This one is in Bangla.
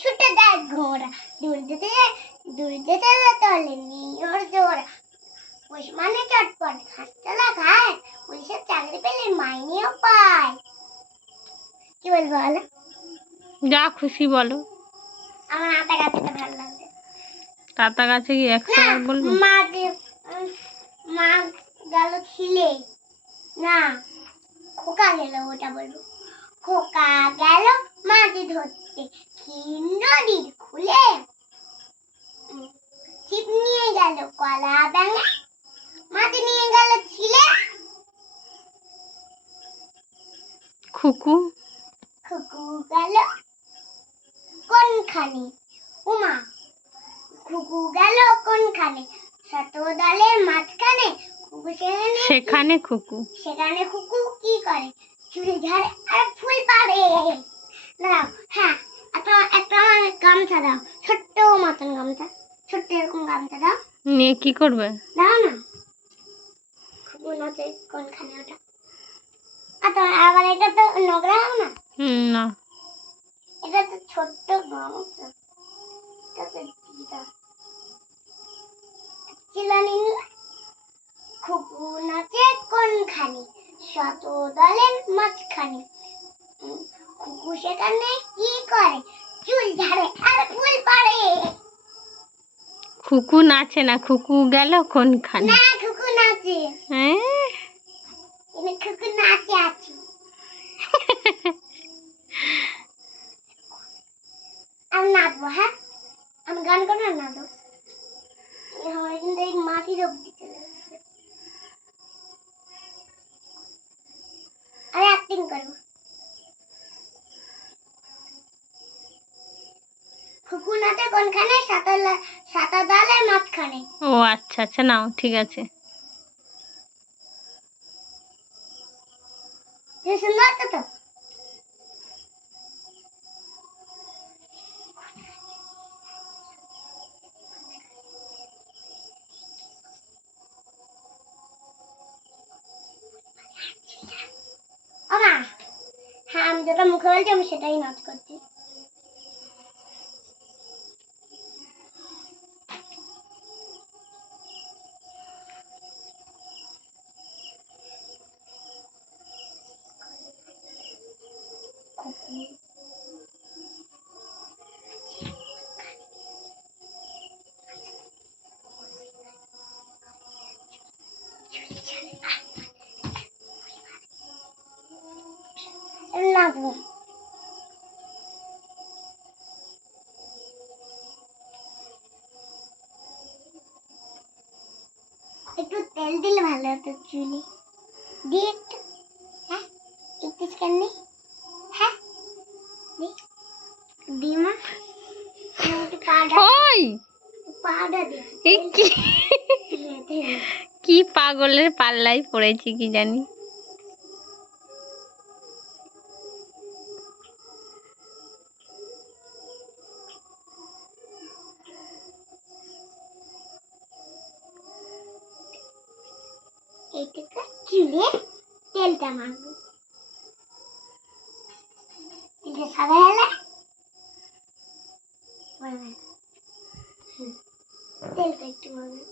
ছুটে দেয় ঘোড়া। দূর যেতে দূর যেতে যায় তলে নিয়ে জোড়া। পুষ মানে চটপট পুলিশের চাকরি পেলে মাইনেও পায়। কি বলব বলো? যা খুশি বলো। আমার আটা গাছটা ভালো লাগছে। তাতা গাছে কি একশো বলব? মা মা গেল ছিলে। না খোকা গেল ওটা বলব। খোকা ধরতে খুলে? ছিপ নিয়ে গেল কলা ব্যাঙে নিয়ে গেল ছিলে। খুকু? খুকু গেল কোনখানে? উমা খুকু গেল কোনখানে? শত দলের মাঝখানে খুকু সেখানে খুকু। সেখানে কুকু কি করে? চুড়ি ঝাড়ে আর ফুল পাড়ে দাঁড়াও গামছা দাও। ছোট্ট মতন গামছা। ছোট্ট এরকম গামছা দাও। নিয়ে কি করবে? দাও না। খুব নাচে কোনখানে ওটা। আর তোমার আবার এটা তো নোংরা হবে না? হুম, না। এটা তো ছোট্ট গামছা। এটা তো দিয়ে দাও চিলানি খুকু নাচে কোনখানে? শত দলের মাঝখানে। উম, খুকু সেখানে কি করে চুল ঝাড়ে আর ফুল পাড়ে খুকু নাচে না খুকু গেল কোনখানে? না খুকু নাচে। হ্যাঁ? খুকু নাচে আছে। আমি নাচবো হ্যাঁ? আমি গান নাচবো? আমার কিন্তু এই মাটির অব্দি চলে আমি অ্যাক্টিং করব খুকু নাচে সাঁতার দালের মাঝখানে। ও আচ্ছা আচ্ছা নাও ঠিক আছে। সুন্দর তো? হ্যাঁ আমি যেটা মুখে বলছি আমি সেটাই নাচ করছি। নাচবো একটু তেল দিলে ভালো হতো চুলে। দিয়ে একটু হ্যাঁ একটু নেই হ্যাঁ দি ওই! এই কি? কি পাগলের পাল্লাই পড়েছি কি জানি। এইটাকে চুলে তেলটা মাখবো। তেলটা সাদা হলে। হুম, তেলটা একটু মাখবো